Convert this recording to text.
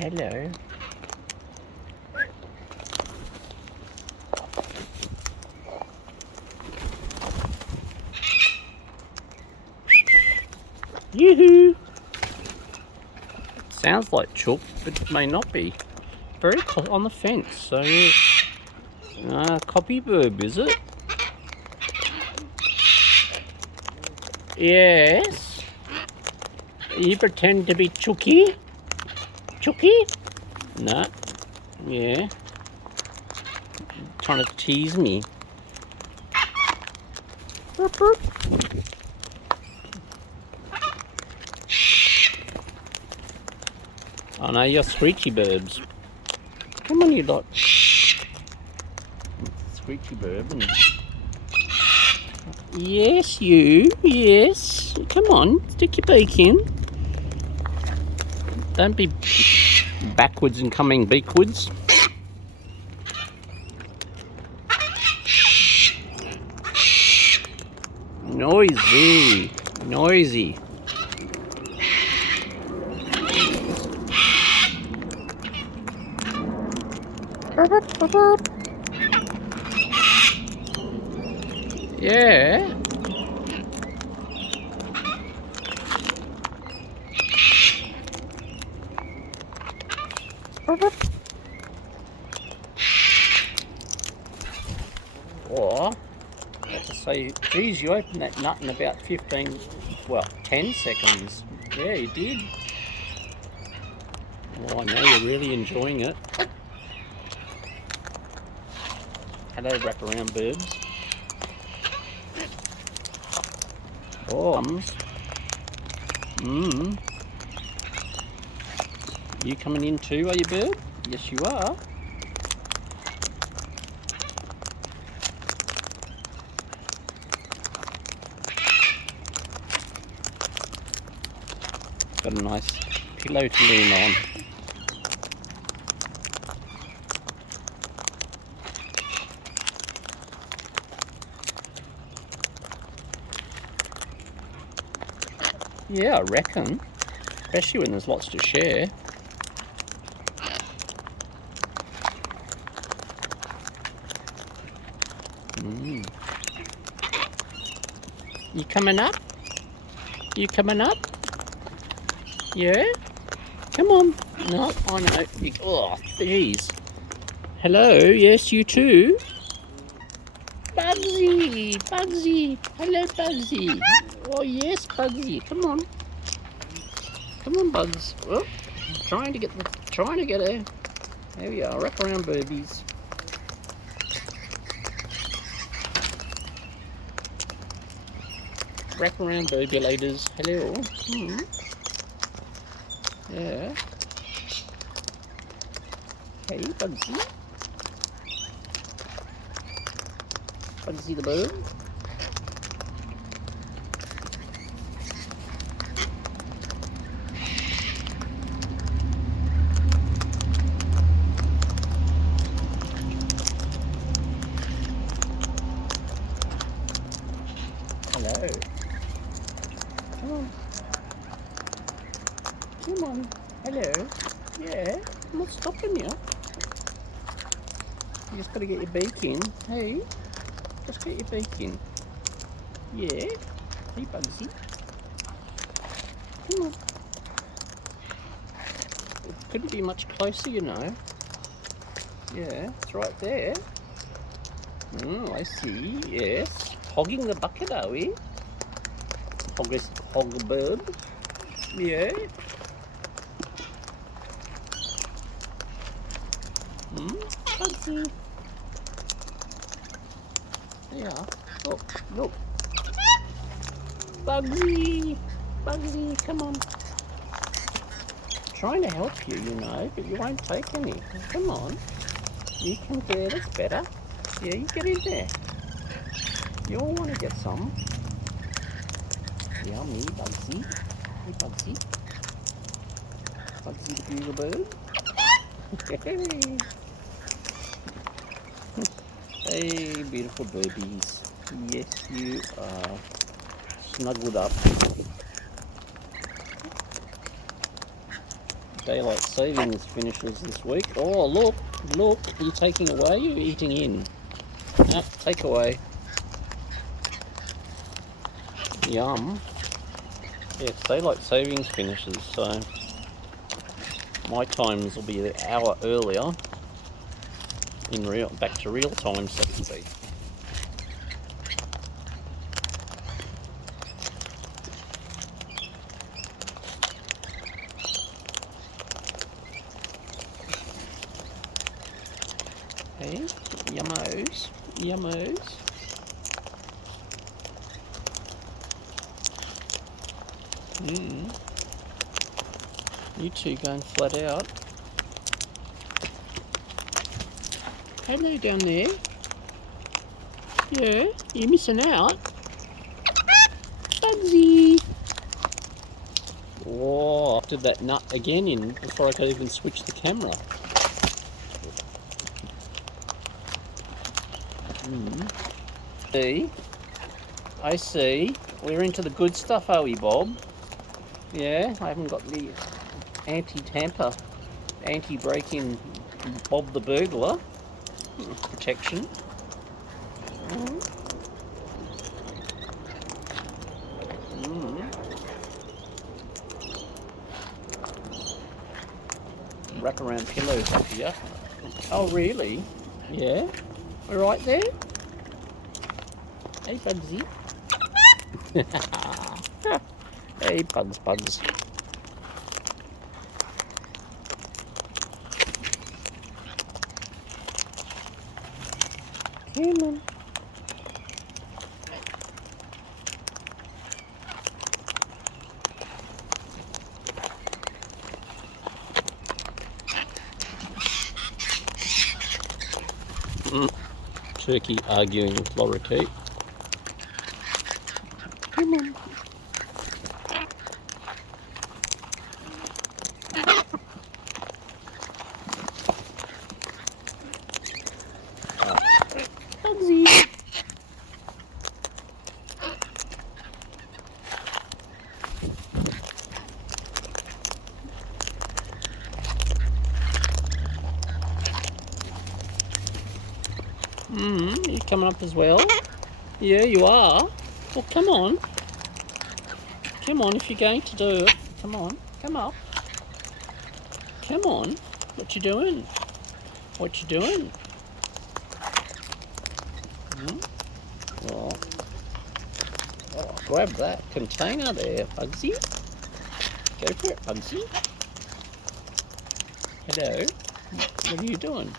Hello. Yoo-hoo! Sounds like chook, but it may not be. Very close on the fence, so copy burb, is it? Yes. You pretend to be Chooky? Chooky? No. Yeah. Trying to tease me. Burp, burp. Oh no, you're screechy Birbs. Come on, you lot. Screechy Burb. And... Yes, you. Yes. Come on, stick your beak in. Don't be backwards and coming beakwards. Noisy. Noisy. Yeah. Or, I have to say, geez, you opened that nut in about 10 seconds. Yeah, you did. Oh, I know you're really enjoying it. Hello, wraparound Birbs. Oh, You coming in too, are you, Birb? Yes, you are. Got a nice pillow to lean on. Yeah, I reckon. Especially when there's lots to share. You coming up? You coming up? Yeah? Come on. No, I know. Oh, jeez. Hello, yes, you too. Bugsy, Bugsy. Hello, Bugsy. Oh, yes, Bugsy. Come on. Come on, Bugs. Oh, trying to get her. There we are. Wrap around Birbies. Wrap around burbulators. Hello. Yeah. Hey, Bugsy. Bugsy the bird. Hello. Come on. Come on. Hello. Yeah. I'm not stopping you. You just gotta get your beak in. Hey. Just get your beak in. Yeah. Hey, Bugsy. Come on. It couldn't be much closer, you know. Yeah, it's right there. I see. Yes. Hogging the bucket, are we? Hog bird. Yeah. Bugsy. Yeah. Oh, look. Bugsy. Bugsy, come on. Trying to help you, you know, but you won't take any. Come on. You can get it. It's better. Yeah, you get in there. You all want to get some. Yummy, Bugsy. Hey, Bugsy. Bugsy the bugle bird. Hey, beautiful babies. Yes, you are snuggled up. daylight savings finishes this week. Oh, look, look, are you taking away? You're eating in. No, take away. Yum. Yeah, it's daylight savings finishes, so my times will be an hour earlier in back to real time, so to speak. Hey, yummos, yummos. You two going flat out. Hello down there. Yeah, you're missing out. Bugsy. Whoa, did that nut again in before I could even switch the camera. See? I see. We're into the good stuff, are we, Bob? Yeah, I haven't got the anti-tamper, anti-break-in Bob the burglar protection. Wrap around pillows up here. Oh, really? Yeah? We're right there? Hey, Bugsy. Hey, Bugs. Come on. Turkey arguing with Lorikeet. Come on. Bugsy. You coming up as well? Yeah, you are. Well, come on. Come on, if you're going to do it. Come on, come up. Come on. What you doing? What you doing? Oh, grab that container there, Bugsy. Go for it, Bugsy. Hello. What are you doing?